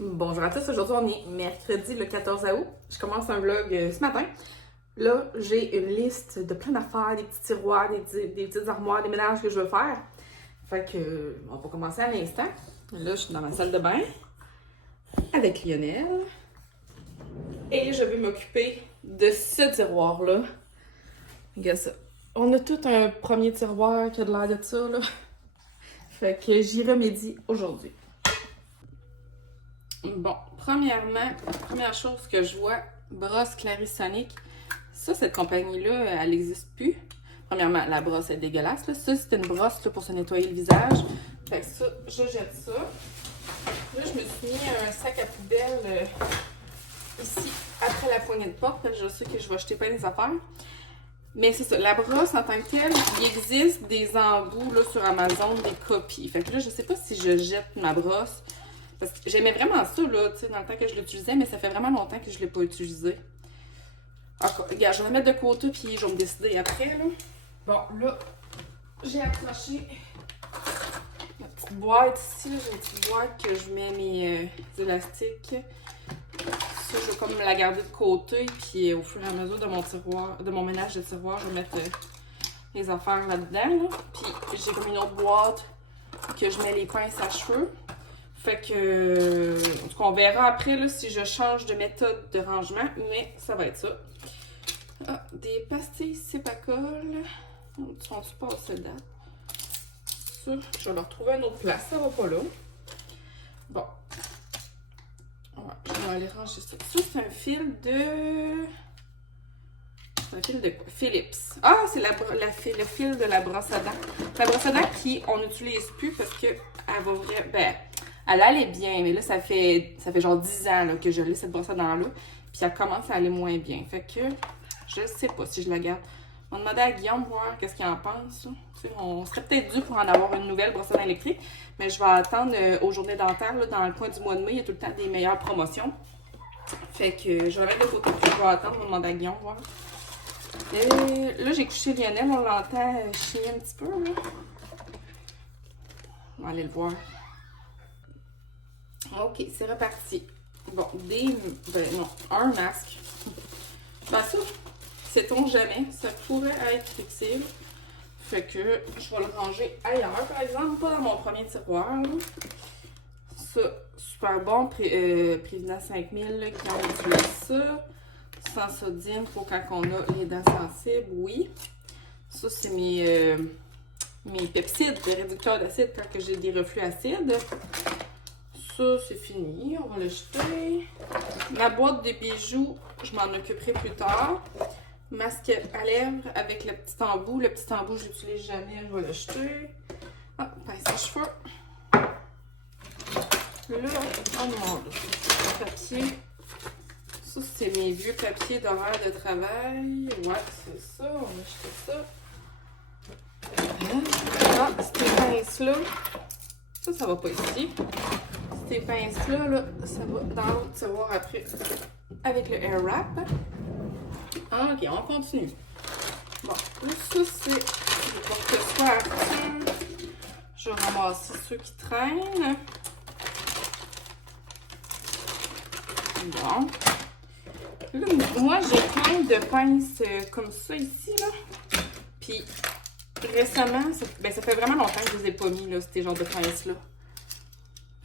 Bonjour à tous, aujourd'hui on est mercredi le 14 août. Je commence un vlog ce matin. Là, j'ai une liste de plein d'affaires, des petits tiroirs, des petites armoires, des ménages que je veux faire. Fait que, on va commencer à l'instant. Là, je suis dans ma salle de bain avec Lionel. Et je vais m'occuper de ce tiroir-là. Regarde ça. On a tout un premier tiroir qui a de l'air de ça, là. Fait que j'y remédie aujourd'hui. Bon, premièrement, première chose que je vois, brosse Clarisonic. Ça, cette compagnie-là, elle n'existe plus. Premièrement, la brosse est dégueulasse. Là. Ça, c'est une brosse là, pour se nettoyer le visage. Fait que ça, je jette ça. Là, je me suis mis un sac à poubelle ici, après la poignée de porte. Je sais que je vais jeter plein des affaires. Mais c'est ça, la brosse en tant que telle, il existe des embouts là, sur Amazon, des copies. Fait que là, je sais pas si je jette ma brosse. Parce que j'aimais vraiment ça, là, tu sais, dans le temps que je l'utilisais, mais ça fait vraiment longtemps que je ne l'ai pas utilisé. Alors, regarde, je vais la mettre de côté, puis je vais me décider après, là. Bon, là, j'ai accroché ma petite boîte ici, là. J'ai une petite boîte que je mets mes élastiques. Ça, je vais comme la garder de côté, puis au fur et à mesure de mon tiroir, de mon ménage de tiroir, je vais mettre les affaires là-dedans, là. Puis j'ai comme une autre boîte que je mets les pinces à cheveux. Fait que, en tout cas, on verra après là, si je change de méthode de rangement, mais ça va être ça. Ah, des pastilles Cepacol. Sont-ils passées date? Ça, je vais leur trouver une autre place, ça va pas là. Bon. Ouais, je vais aller ranger ça. Ça, c'est un fil de... C'est un fil de quoi? Philips. Ah, c'est le fil de la brosse à dents. La brosse à dents qu'on n'utilise plus parce qu'elle va vraiment... Ben, elle allait bien, mais là, ça fait genre 10 ans là, que je l'ai, cette brosse à dents-là. Puis elle commence à aller moins bien. Fait que je sais pas si je la garde. On va demander à Guillaume voir qu'est-ce qu'il en pense. On serait peut-être dû pour en avoir une nouvelle brosse à dents électrique. Mais je vais attendre aux journées dentaires. Là, dans le coin du mois de mai, il y a tout le temps des meilleures promotions. Fait que je vais mettre de côté. Puis je vais attendre, on va demander à Guillaume voir. Là, j'ai couché Lionel. On l'entend chier un petit peu. Là. On va aller le voir. Ok, c'est reparti. Bon, un masque. Ben ça, sait-on jamais, ça pourrait être utile. Fait que je vais le ranger ailleurs, par exemple, pas dans mon premier tiroir. Là. Ça, super bon, Prévenant 5000, là, qui on utilise ça. Sensodine pour quand on a les dents sensibles, oui. Ça, c'est mes pepsides, les réducteurs d'acide quand j'ai des reflux acides. Ça, c'est fini. On va le jeter. Ma boîte de bijoux, je m'en occuperai plus tard. Masque à lèvres avec le petit embout. Le petit embout, je l'utilise jamais. Je vais le jeter. Ah, pince à cheveux. Là, on demande papier. Ça, c'est mes vieux papiers d'horaire de travail. Ouais, c'est ça. On a jeté ça. Ah, ces pinces-là. Ça va pas ici. Ces pinces-là, là, ça va dans l'autre tiroir après avec le air wrap. Ah, ok, on continue. Bon, là, ça, c'est pour que ce soit Arthur. Je vais ramasser ceux qui traînent. Bon. Là, moi, j'ai plein de pinces comme ça ici, là. Puis, récemment, ça fait vraiment longtemps que je les ai pas mis, là, ces genres de pinces-là.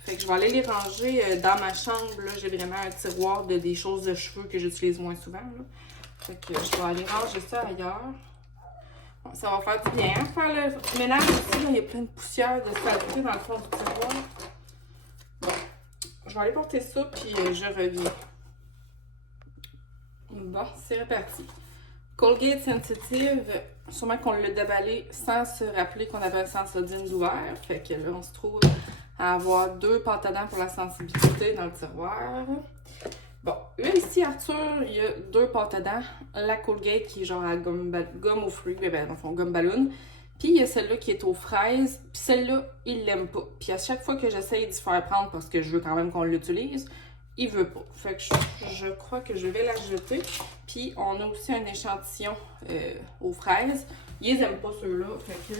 Fait que je vais aller les ranger dans ma chambre. Là, j'ai vraiment un tiroir de des choses de cheveux que j'utilise moins souvent. Là. Fait que je vais aller ranger ça ailleurs. Bon, ça va faire du bien. Hein, faire le ménage ici, là, il y a plein de poussière, de saleté dans le fond du tiroir. Bon, je vais aller porter ça, puis je reviens. Bon, c'est reparti. Colgate Sensitive, sûrement qu'on l'a déballé sans se rappeler qu'on avait un Sensodine d'ouvert. Fait que là, on se trouve à avoir 2 pâtes à dents pour la sensibilité dans le tiroir. Bon, là ici, Arthur, il y a 2 pâtes à dents. La Colgate qui est genre à gomme aux fruits, ben dans le fond, gomme ballon. Puis il y a celle-là qui est aux fraises. Puis celle-là, il l'aime pas. Puis à chaque fois que j'essaye d'y faire prendre parce que je veux quand même qu'on l'utilise, il veut pas. Fait que je crois que je vais la jeter. Puis on a aussi un échantillon aux fraises. Ils aiment pas ceux-là. Fait que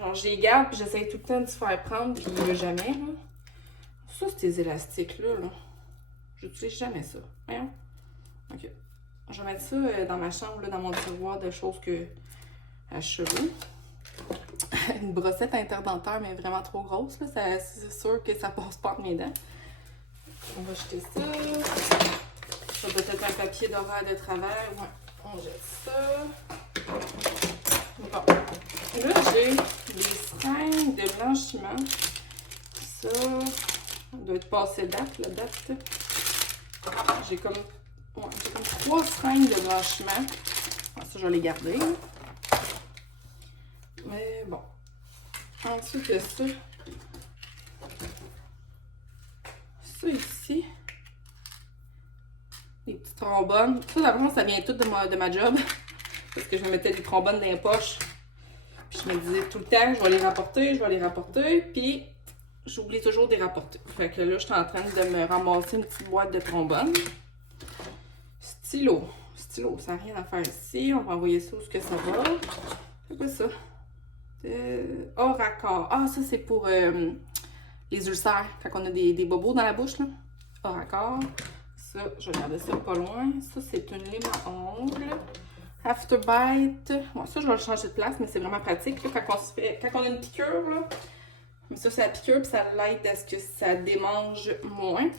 genre, je les garde, puis j'essaye tout le temps de se faire prendre, puis il veut jamais. Là. Ça, ces élastiques-là, là, j'utilise jamais ça. Voyons. OK. Je vais mettre ça dans ma chambre, là, dans mon tiroir de choses à cheveux. Une brossette interdentaire, mais vraiment trop grosse, là. C'est sûr que ça passe pas entre mes dents. On va jeter ça. Ça peut être un papier d'horaire de travail. Ouais, on jette ça. Bon. Là, j'ai des seringues de blanchiment. Ça doit être passé date, la date. J'ai comme 3 seringues de blanchiment. Ah, ça, je vais les garder. Mais bon. Ensuite de ça, ici, des petits trombones. Ça, d'abord, ça vient tout de ma job. Parce que je me mettais des trombones dans les poches. Puis je me disais tout le temps, je vais les rapporter. Puis j'oublie toujours de les rapporter. Fait que là, je suis en train de me ramasser une petite boîte de trombones. Stylo, ça n'a rien à faire ici. On va envoyer ça où est-ce que ça va. C'est quoi ça? Oracor. Ah, ça, c'est pour les ulcères. Quand on a des bobos dans la bouche, là. Oracor. Ça, je vais regarder ça pas loin. Ça, c'est une lime à ongles. Afterbite. Bon, ça, je vais le changer de place, mais c'est vraiment pratique. Là, quand on a une piqûre, là. Mais ça, c'est la piqûre, puis ça l'aide à ce que ça démange moins.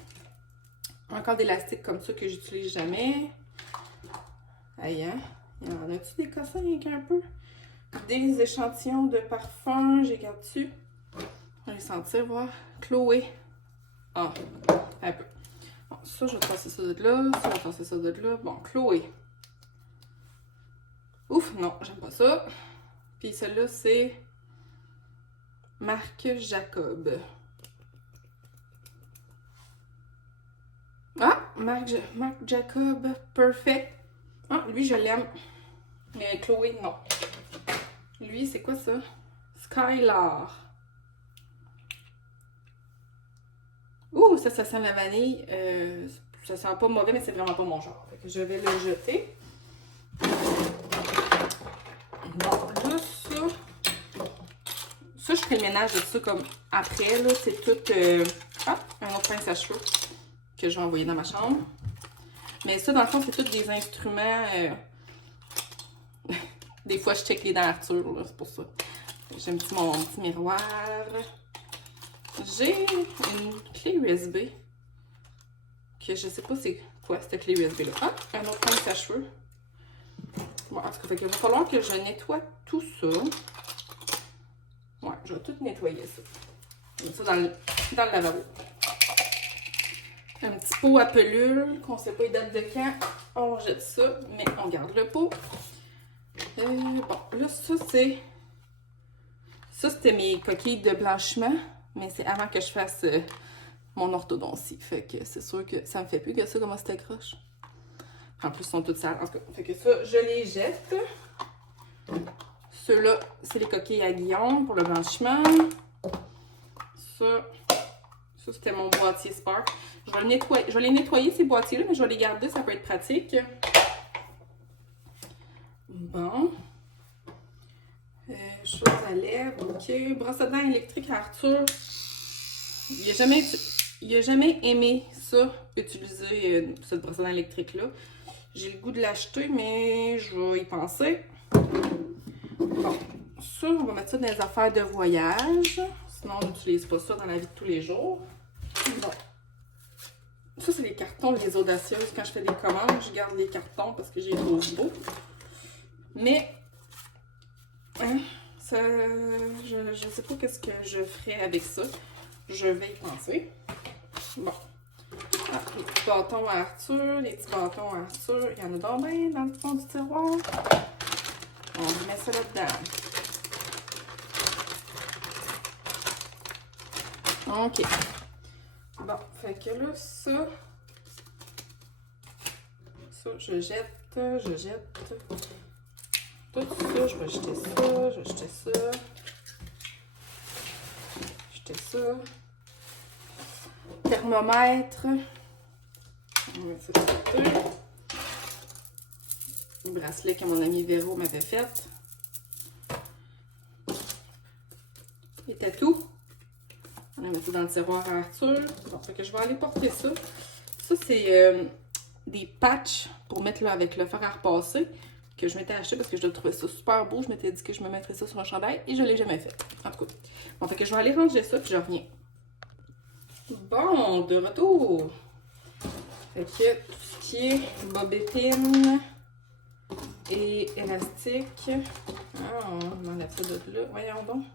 Encore d'élastique comme ça que j'utilise jamais. Aïe, hein? Il y en a-tu des cossins avec un peu? Des échantillons de parfum, j'ai gardé dessus. On va les sentir, voir. Chloé. Ah, un peu. Bon, ça, je vais passer ça de là. Ça, je vais passer ça de là. Bon, Chloé. Ouf, non, j'aime pas ça. Puis celle-là, c'est Marc Jacob. Ah, Marc Jacob, Perfect. Ah, lui, je l'aime. Mais Chloé, non. Lui, c'est quoi ça? Skylar. Ouh, ça sent la vanille. Ça sent pas mauvais, mais c'est vraiment pas mon genre. Fait que je vais le jeter. Bon, là, ça, je ferai le ménage de ça comme après, là. C'est tout... un autre pince à cheveux que je vais envoyer dans ma chambre. Mais ça, dans le fond, c'est tous des instruments... Des fois, je check les dents Arthur, là, c'est pour ça. J'ai mon petit miroir. J'ai une clé USB. Que je sais pas c'est quoi, cette clé USB-là. Ah, un autre pince à cheveux. Bon, en tout cas, il va falloir que je nettoie tout ça. Ouais, je vais tout nettoyer ça. Je vais mettre ça dans le lavabo. Un petit pot à pelule, qu'on ne sait pas il date de quand. On jette ça, mais on garde le pot. Bon, là, ça, c'est... Ça, c'était mes coquilles de blanchiment, mais c'est avant que je fasse mon orthodontie. Fait que c'est sûr que ça me fait plus que ça, comment c'était croche. En plus, ils sont toutes sales. En tout cas, fait que ça, je les jette. Ceux-là, c'est les coquilles à Guillaume pour le blanchiment. Ça c'était mon boîtier Spark. Je vais les nettoyer, ces boîtiers-là, mais je vais les garder, ça peut être pratique. Bon. Chose à lèvres, ok. Brosse à dents électrique à Arthur. Il a jamais aimé ça, utiliser cette brosse à dents électrique-là. J'ai le goût de l'acheter, mais je vais y penser. Bon, ça, on va mettre ça dans les affaires de voyage. Sinon, on n'utilise pas ça dans la vie de tous les jours. Bon. Ça, c'est les cartons Les Audacieuses. Quand je fais des commandes, je garde les cartons parce que j'ai trouve beau. Mais, hein, ça, je sais pas qu'est-ce que je ferai avec ça. Je vais y penser. Bon. Ah, les petits bâtons à Arthur, les petits bâtons à Arthur. Il y en a donc bien dans le fond du tiroir. On met ça là-dedans. OK. Bon, fait que là, ça, je jette. Tout ça, je vais jeter ça. Thermomètre. On va mettre ça de côté. Le bracelet que mon ami Véro m'avait fait. Les tatous. On va mettre ça dans le tiroir à Arthur. Bon, fait que je vais aller porter ça. Ça, c'est des patchs pour mettre là, avec le fer à repasser que je m'étais acheté parce que je trouvais ça super beau. Je m'étais dit que je me mettrais ça sur un chandail et je ne l'ai jamais fait. En tout cas. Bon, fait que je vais aller ranger ça puis je reviens. Bon, de retour. Fait que tout ce qui est bobépine et élastique. Ah, on enlève ça de là. Voyons donc.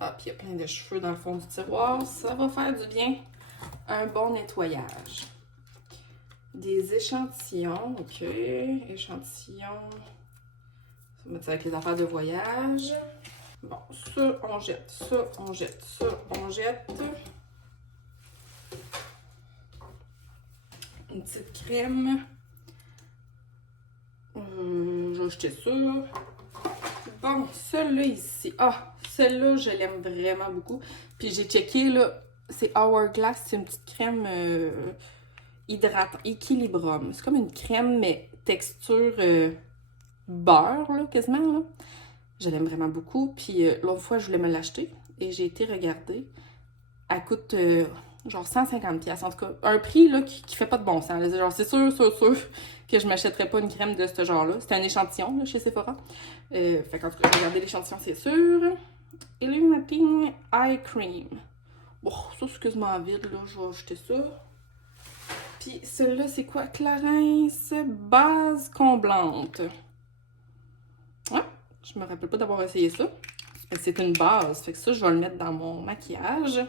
Ah, puis il y a plein de cheveux dans le fond du tiroir. Ça va faire du bien. Un bon nettoyage. Des échantillons. OK. Échantillons. On va mettre ça avec les affaires de voyage. Bon, ça, on jette. Ça, on jette. Ça, on jette. Une petite crème. Je vais jeter ça. Bon, celle-là ici. Ah, celle-là, je l'aime vraiment beaucoup. Puis j'ai checké, là, c'est Hourglass. C'est une petite crème hydratante, Equilibrum. C'est comme une crème, mais texture beurre, là, quasiment, là. Je l'aime vraiment beaucoup. Puis l'autre fois, je voulais me l'acheter. Et j'ai été regarder. Elle coûte genre 150$. En tout cas, un prix là, qui fait pas de bon sens. Genre, c'est sûr que je m'achèterais pas une crème de ce genre-là. C'était un échantillon là, chez Sephora. Fait qu'en tout cas, regardez l'échantillon, c'est sûr. Illuminating Eye Cream. Bon, ça, c'est quasiment vide, là. Je vais acheter ça. Puis, celle-là, c'est quoi? Clarins Base Comblante. Ouais, je me rappelle pas d'avoir essayé ça. C'est une base. Fait que ça, je vais le mettre dans mon maquillage.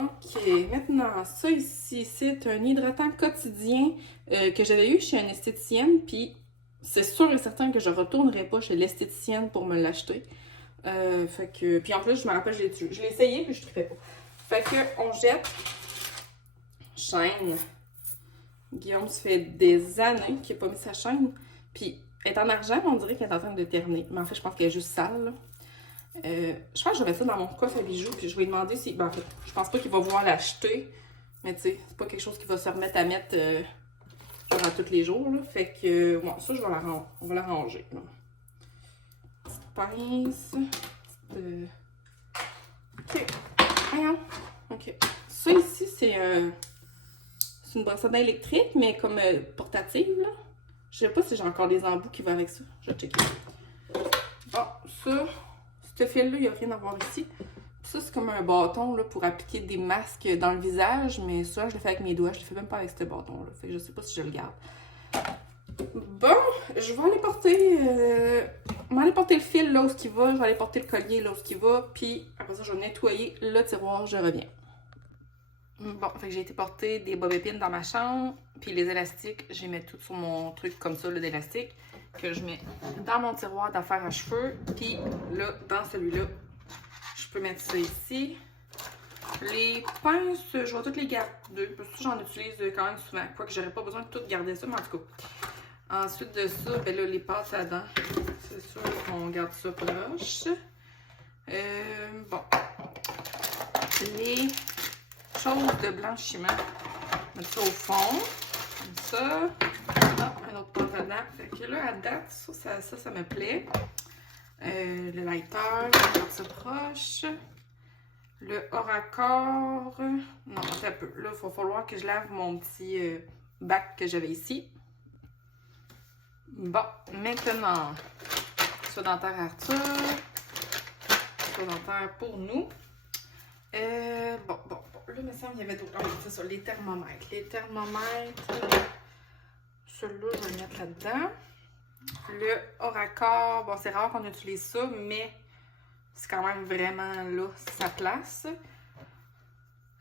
OK, maintenant, ça ici, c'est un hydratant quotidien que j'avais eu chez une esthéticienne, puis c'est sûr et certain que je ne retournerai pas chez l'esthéticienne pour me l'acheter. Fait que, puis en plus, je me rappelle, je l'ai essayé, puis je ne trouvais pas. Fait que, on jette. Chaîne. Guillaume, ça fait des années qu'il n'a pas mis sa chaîne, puis elle est en argent, on dirait qu'elle est en train de terner. Mais en fait, je pense qu'elle est juste sale, là. Je pense que je vais mettre ça dans mon coffre à bijoux, puis je vais lui demander si... Ben, en fait, je pense pas qu'il va vouloir l'acheter, mais tu sais, c'est pas quelque chose qu'il va se remettre à mettre durant tous les jours, là. Fait que, bon, ça, on va la ranger, là. Petite pince. OK. Voyons. OK. Ça, ici, c'est une brosse à dents électrique, mais comme portative, là. Je sais pas si j'ai encore des embouts qui vont avec ça. Je vais checker. Bon, ça... Ce fil-là, il n'y a rien à voir ici. Ça, c'est comme un bâton là, pour appliquer des masques dans le visage, mais ça, je le fais avec mes doigts. Je le fais même pas avec ce bâton-là. Fait que je sais pas si je le garde. Bon, je vais aller porter... le fil là où il va. Je vais aller porter le collier là où il va. Puis après ça, je vais nettoyer le tiroir. Je reviens. Bon, fait que j'ai été porter des bobépines dans ma chambre. Puis les élastiques, j'ai mis tout sur mon truc comme ça, d'élastique, que je mets dans mon tiroir d'affaires à cheveux. Puis là, dans celui-là, je peux mettre ça ici. Les pinces, je vais toutes les garder parce que j'en utilise quand même souvent. Quoique j'aurais pas besoin de tout garder ça, mais en tout cas. Ensuite de ça, ben là, les passes à dents. C'est sûr qu'on garde ça proche. Bon. Les choses de blanchiment. Mettre ça au fond. Comme ça. Ah, un autre passe à dents. Fait que là, à date, ça me plaît. Le lighter, je garde ça proche. Le Oracor. Non, un peu. Là, il va falloir que je lave mon petit bac que j'avais ici. Bon, maintenant, soie dentaire Arthur. Soie dentaire pour nous. Bon. Là, il me semble qu'il y avait d'autres. Oh, c'est ça, les thermomètres. Les thermomètres. Celui-là, je vais le mettre là-dedans. Le Oracor. Bon, c'est rare qu'on utilise ça, mais c'est quand même vraiment là, sa place.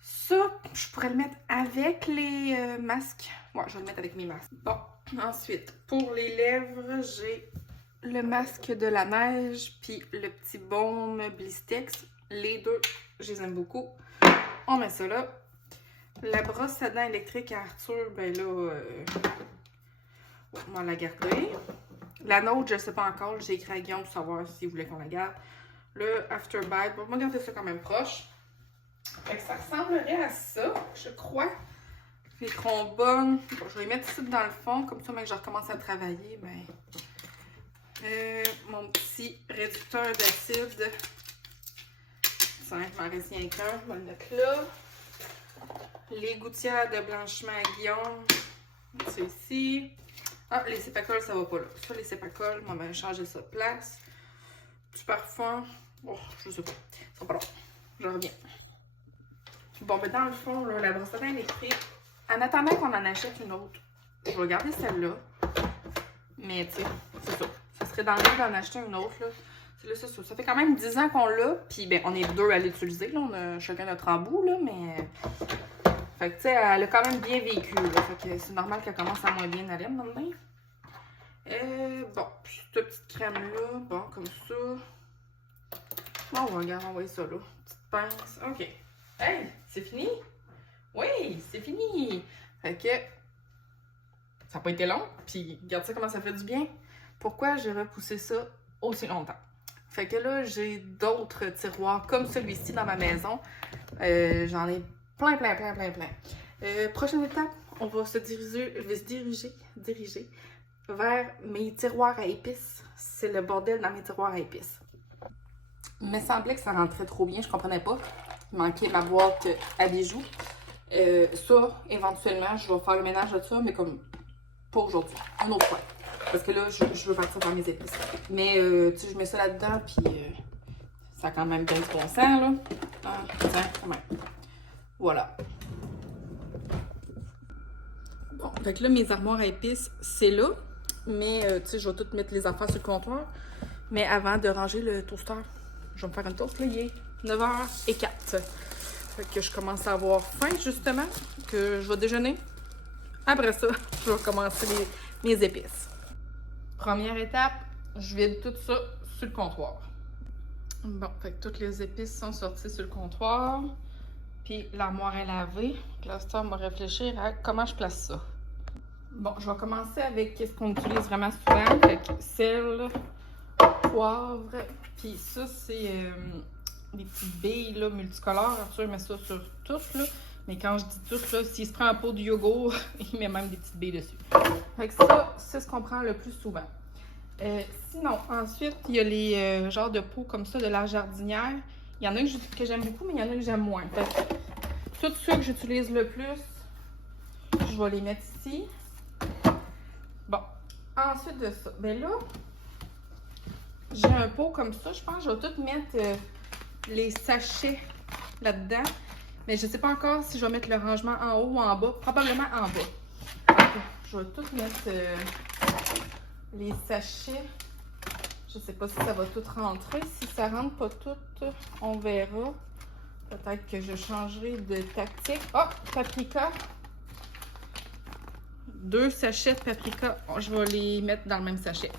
Ça, je pourrais le mettre avec les masques. Ouais, je vais le mettre avec mes masques. Bon, ensuite, pour les lèvres, j'ai le masque de la neige, puis le petit baume Blistex. Les deux, je les aime beaucoup. On met ça là. La brosse à dents électrique à Arthur, ben là, on va la garder. La nôtre, je ne sais pas encore. J'ai écrit à Guillaume pour savoir s'il voulait qu'on la garde. Le Afterbite, on va garder ça quand même proche. Fait que ça ressemblerait à ça, je crois. Les trombones, bon, je vais les mettre ici dans le fond, comme ça, mais que je recommence à travailler, ben... mon petit réducteur d'acide. Ça m'en reste rien qu'un. Je vais le mettre là. Les gouttières de blanchiment à Guillaume. C'est ici. Ah, les sépacoles, ça va pas là. Ça, les sépacoles, on va changer ça de place. Du parfum. Oh, je sais pas. Ça va pas long. Je reviens. Bon, ben dans le fond, là, la brosse à dents électrique, en attendant qu'on en achète une autre, je vais garder celle-là. Mais, tu sais, c'est ça. Ça serait dans l'idée d'en acheter une autre, là. Là, c'est ça. Ça fait quand même 10 ans qu'on l'a. Puis, ben, on est deux à l'utiliser. Là, on a chacun notre embout, là, mais... Fait que, tu sais, elle a quand même bien vécu, là. Fait que c'est normal qu'elle commence à moins bien aller maintenant. Bon, puis cette petite crème-là, bon, comme ça. Bon, regarde, on va ça, là. Petite pince. OK. Hey, c'est fini? Oui, c'est fini! Fait que... Ça n'a pas été long. Puis, regarde ça comment ça fait du bien. Pourquoi j'ai repoussé ça aussi longtemps? Fait que là, j'ai d'autres tiroirs comme celui-ci dans ma maison. J'en ai plein. Prochaine étape, on va se diriger, je vais se diriger vers mes tiroirs à épices. C'est le bordel dans mes tiroirs à épices. Il me semblait que ça rentrait trop bien, je comprenais pas. Il manquait ma boîte à bijoux. Ça, éventuellement, je vais faire le ménage de ça, mais comme pas aujourd'hui, une autre fois. Parce que là, je veux partir faire mes épices. Mais, tu sais, je mets ça là-dedans, puis ça a quand même bien du bon sens, là. Ah, tiens, quand même. Voilà. Bon, fait que là, mes armoires à épices, c'est là. Mais, tu sais, je vais tout mettre les affaires sur le comptoir. Mais avant de ranger le toaster, je vais me faire une toast, là, il est 9h04. Fait que je commence à avoir faim, justement, que je vais déjeuner. Après ça, je vais commencer mes épices. Première étape, je vide tout ça sur le comptoir. Bon, fait que toutes les épices sont sorties sur le comptoir. Puis l'armoire est lavée. Là, on va réfléchir à comment je place ça. Bon, je vais commencer avec ce qu'on utilise vraiment souvent. Fait que sel, poivre. Puis ça, c'est des petites billes là, multicolores. Arthur met ça sur tout, là. Mais quand je dis tout, là, s'il se prend un pot de yogourt, il met même des petites billes dessus. Fait que ça, c'est ce qu'on prend le plus souvent. Sinon, ensuite, il y a les genres de pots comme ça de la jardinière. Il y en a que j'aime beaucoup, mais il y en a que j'aime moins. Fait que tout ceux que j'utilise le plus, je vais les mettre ici. Bon, ensuite de ça, ben là, j'ai un pot comme ça. Je pense que je vais tout mettre les sachets là-dedans. Mais je ne sais pas encore si je vais mettre le rangement en haut ou en bas. Probablement en bas. Donc, je vais tout mettre les sachets. Je ne sais pas si ça va tout rentrer. Si ça ne rentre pas tout, on verra. Peut-être que je changerai de tactique. Oh, paprika. 2 sachets de paprika. Je vais les mettre dans le même sachet.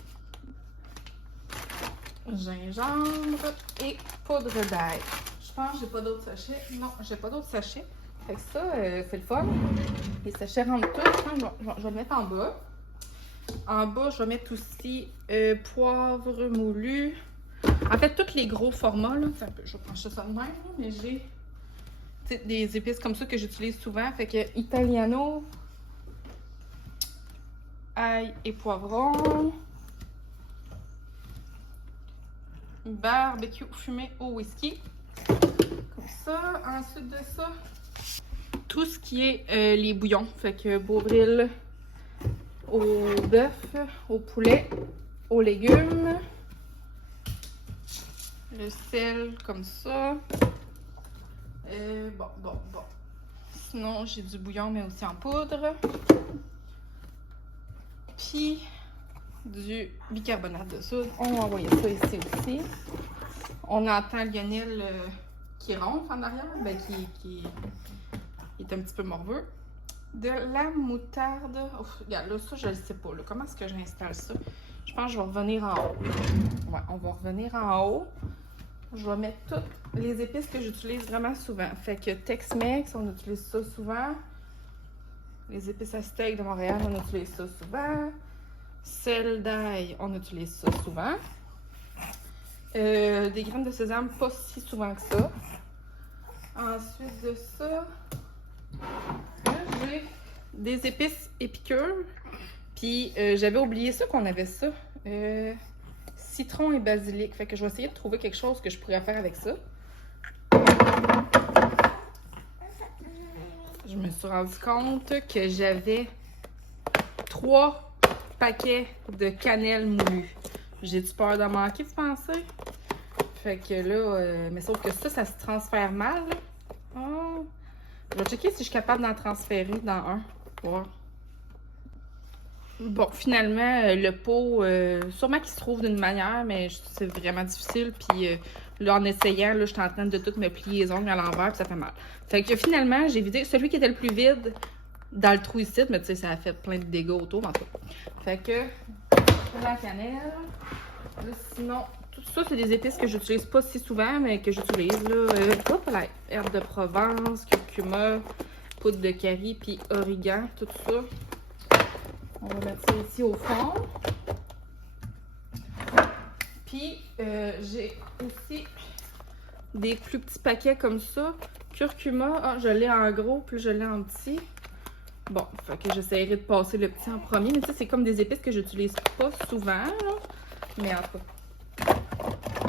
Gingembre et poudre d'ail. Je pense que j'ai pas d'autres sachets. Non, j'ai pas d'autres sachets. Fait que ça, c'est le fun. Les sachets rentrent tous. Je vais le mettre en bas. En bas, je vais mettre aussi poivre moulu. En fait, tous les gros formats, là, je vais prendre ça de même, là, mais j'ai des épices comme ça que j'utilise souvent. Fait que Italiano, ail et poivron, barbecue fumé au whisky. Comme ça. Ensuite de ça, tout ce qui est les bouillons. Fait que bovril au bœuf, au poulet, aux légumes. Le sel comme ça. Bon. Sinon, j'ai du bouillon, mais aussi en poudre. Puis, du bicarbonate de soude. On va envoyer ça ici aussi. On entend Lionel qui ronfle en arrière, ben qui est un petit peu morveux. De la moutarde. Oh, regarde, là, ça, je ne sais pas. Là. Comment est-ce que j'installe ça? Je pense que je vais revenir en haut. Ouais, on va revenir en haut. Je vais mettre toutes les épices que j'utilise vraiment souvent. Fait que Tex-Mex, on utilise ça souvent. Les épices à steak de Montréal, on utilise ça souvent. Sel d'ail, on utilise ça souvent. Des graines de sésame, pas si souvent que ça. Ensuite de ça, j'ai des épices épicures. Puis j'avais oublié ça qu'on avait ça. Citron et basilic. Fait que je vais essayer de trouver quelque chose que je pourrais faire avec ça. je me suis rendu compte que j'avais 3 paquets de cannelle moulue. J'ai-tu peur d'en manquer, vous pensez? Fait que là, mais sauf que ça se transfère mal. Oh. Je vais checker si je suis capable d'en transférer dans un. Voir. Bon, finalement, le pot, sûrement qu'il se trouve d'une manière, mais c'est vraiment difficile. Puis là, en essayant, là, je suis en train de tout me plier les ongles à l'envers, puis ça fait mal. Fait que finalement, j'ai vidé celui qui était le plus vide dans le trou ici, mais tu sais, ça a fait plein de dégâts autour, en tout cas. Fait que, la cannelle. Là, sinon, tout ça, c'est des épices que j'utilise pas si souvent, mais que j'utilise, là. Hop là, herbe de Provence, curcuma, poudre de curry, puis origan, tout ça. On va mettre ça ici au fond. Puis, j'ai aussi des plus petits paquets comme ça. Curcuma, ah, je l'ai en gros, puis je l'ai en petit. Bon, fait que j'essaierai de passer le petit en premier. Mais ça, c'est comme des épices que j'utilise pas souvent, là. Mais en tout cas,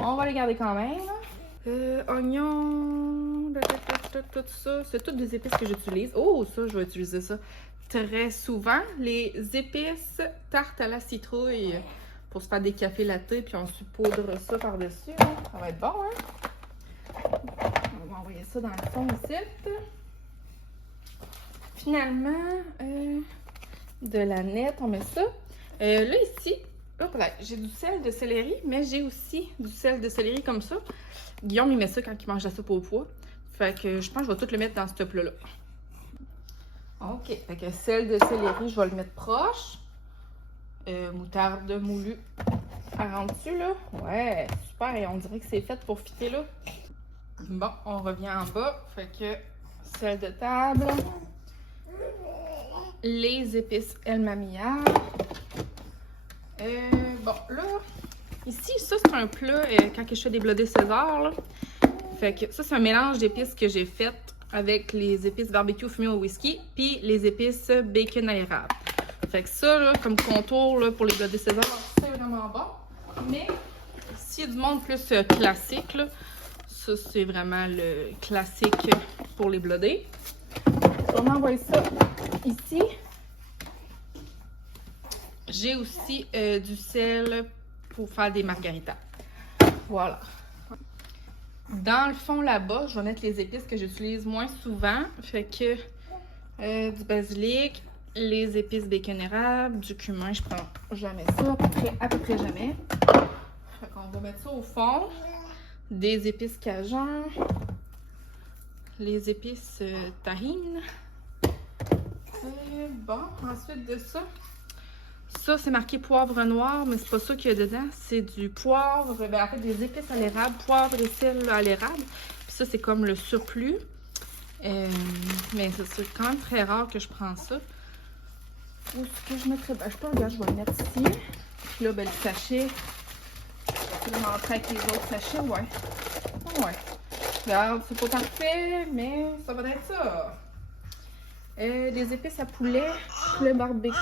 on va les garder quand même. Oignons, tout ça. C'est toutes des épices que j'utilise. Oh, ça, je vais utiliser ça très souvent. Les épices tarte à la citrouille pour se faire des cafés latte, puis on saupoudre ça par-dessus. Ça va être bon, hein? On va envoyer ça dans le fond ici. Finalement, de la nette, on met ça. Là, ici, hop là, j'ai du sel de céleri, mais j'ai aussi du sel de céleri comme ça. Guillaume, il met ça quand il mange la soupe au pois. Fait que je pense que je vais tout le mettre dans ce plat-là. OK, fait que sel de céleri, je vais le mettre proche. Moutarde moulue. Elle rentre dessus, là? Ouais, super. Et on dirait que c'est fait pour fitter, là. Bon, on revient en bas. Fait que sel de table. Les épices El Mamilla. Bon, là, ici, ça, c'est un plat quand je fais des blodés César, là. Fait que ça, c'est un mélange d'épices que j'ai fait avec les épices barbecue fumées au whisky, puis les épices bacon à l'érable. Fait que ça, là, comme contour là, pour les blodés César, c'est vraiment bon. Mais s'il y a du monde plus classique, là, ça, c'est vraiment le classique pour les blodés. On va envoyer ça ici. J'ai aussi du sel pour faire des margaritas. Voilà. Dans le fond, là-bas, je vais mettre les épices que j'utilise moins souvent. Fait que du basilic, les épices bacon érable, du cumin, je prends jamais ça, à peu près jamais. Fait qu'on va mettre ça au fond. Des épices cajun, les épices tahine. Bon, ensuite de ça, c'est marqué poivre noir, mais c'est pas ça qu'il y a dedans. C'est du poivre, ben en fait des épices à l'érable, poivre et sel à l'érable. Puis ça, c'est comme le surplus. Mais c'est quand même très rare que je prends ça. Où est-ce que je mettrais? Ben, je peux, regarde, je vais le mettre ici. Puis là, ben, le sachet. Je vais le montrer avec les autres sachets, ouais. Ouais. Regarde, c'est pas parfait, mais ça va être ça. Des épices à poulet barbecue.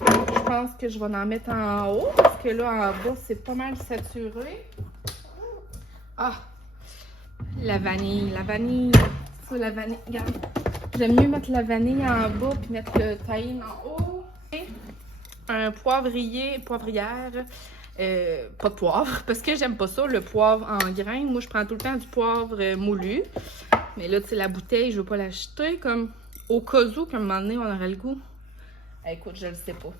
Je pense que je vais en mettre en haut parce que là en bas c'est pas mal saturé. Ah, la vanille. Ça, la vanille. Regarde, j'aime mieux mettre la vanille en bas puis mettre le tahine en haut. Un poivrière. Pas de poivre parce que j'aime pas ça, le poivre en graines. Moi je prends tout le temps du poivre moulu. Mais là, tu sais, la bouteille, je veux pas l'acheter comme au cas où qu'à un moment donné, on aurait le goût. Écoute, je le sais pas.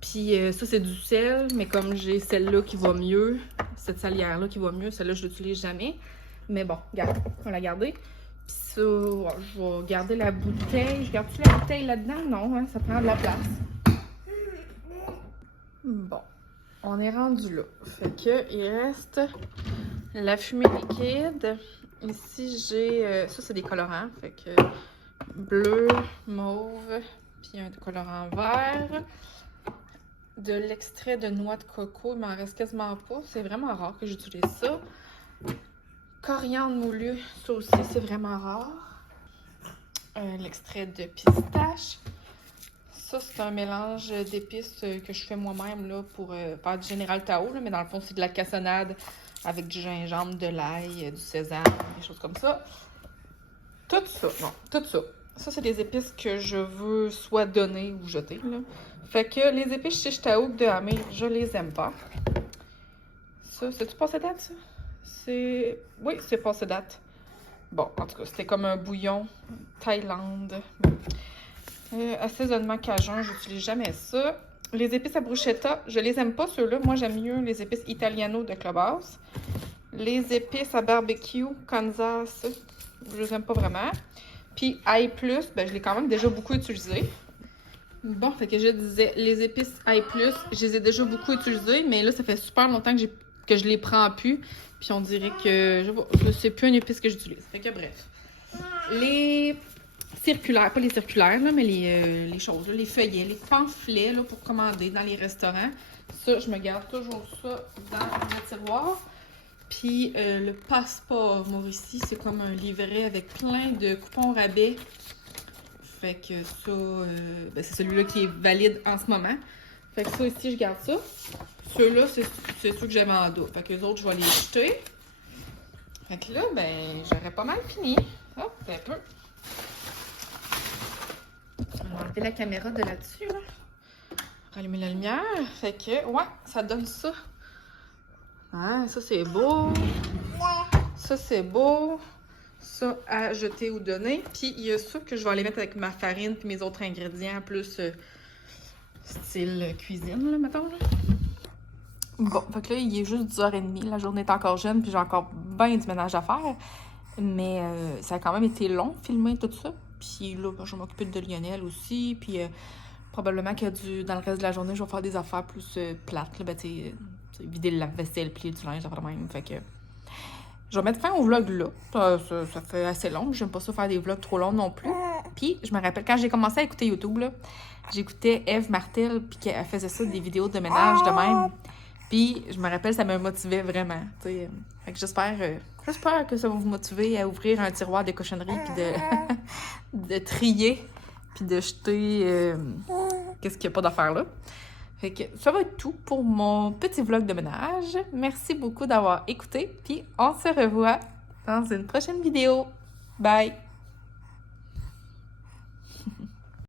Puis ça, c'est du sel, mais comme j'ai celle-là qui va mieux, cette salière-là qui va mieux, celle-là, je l'utilise jamais. Mais bon, regarde, on va la garder. Puis ça, ouais, je vais garder la bouteille. Je garde-tu la bouteille là-dedans? Non, hein, ça prend de la place. Bon, on est rendu là. Fait que, il reste la fumée liquide. Ici, j'ai... ça, c'est des colorants. Fait que bleu, mauve, puis un colorant vert. De l'extrait de noix de coco. Il m'en reste quasiment pas. C'est vraiment rare que j'utilise ça. Coriandre moulu. Ça aussi, c'est vraiment rare. L'extrait de pistache. Ça, c'est un mélange d'épices que je fais moi-même là pour faire du Général Tao. Là, mais dans le fond, c'est de la cassonade avec du gingembre, de l'ail, du sésame, des choses comme ça. tout ça, non, tout ça. Ça, c'est des épices que je veux soit donner ou jeter, là. Fait que les épices shish taouk de Amir, je les aime pas. Ça, c'est-tu passé date, ça? C'est... Oui, c'est passé date. Bon, en tout cas, c'était comme un bouillon Thaïlande. Assaisonnement cajun, j'utilise jamais ça. Les épices à bruschetta, je les aime pas ceux-là. Moi, j'aime mieux les épices italiano de Clubhouse. Les épices à barbecue, Kansas, je les aime pas vraiment. Puis ail plus, ben je l'ai quand même déjà beaucoup utilisé. Bon, fait que je disais, les épices ail plus, je les ai déjà beaucoup utilisées, mais là, ça fait super longtemps que je les prends plus. Puis on dirait que, c'est plus une épice que j'utilise. Fait que bref. Les circulaires, pas les circulaires, là, mais les choses, là, les feuillets, les pamphlets là, pour commander dans les restaurants. Ça, je me garde toujours ça dans le tiroir. Puis le passeport Mauricie, c'est comme un livret avec plein de coupons rabais. Fait que ça, ben, c'est celui-là qui est valide en ce moment. Fait que ça ici, je garde ça. Ceux-là, c'est ceux que j'avais en dos. Fait que les autres, je vais les jeter. Fait que là, ben, j'aurais pas mal fini. Hop, un peu. On va enlever la caméra de là-dessus, là. Rallumer la lumière. Fait que, ouais, ça donne ça. Ah, ça, c'est beau. Ça, c'est beau. Ça, à jeter ou donner. Puis, il y a ça que je vais aller mettre avec ma farine puis mes autres ingrédients, plus style cuisine, là, mettons, là. Bon, fait que là, il est juste 10h30. La journée est encore jeune, puis j'ai encore bien du ménage à faire. Mais ça a quand même été long, filmer tout ça. Puis là, je vais m'occuper de Lionel aussi. Puis probablement que dans le reste de la journée, je vais faire des affaires plus plates. Là, ben, tu sais, vider le lave-vaisselle, plier du linge, ça va de même. Fait que je vais mettre fin au vlog là. Ça fait assez long. J'aime pas ça faire des vlogs trop longs non plus. Puis je me rappelle, quand j'ai commencé à écouter YouTube, là, j'écoutais Eve Martel, puis qu'elle faisait ça, des vidéos de ménage de même. Puis, je me rappelle, ça me motivait vraiment, tu sais. Fait que j'espère que ça va vous motiver à ouvrir un tiroir de cochonneries, puis de trier, puis de jeter qu'est-ce qu'il n'y a pas d'affaire là. Fait que ça va être tout pour mon petit vlog de ménage. Merci beaucoup d'avoir écouté, puis on se revoit dans une prochaine vidéo. Bye!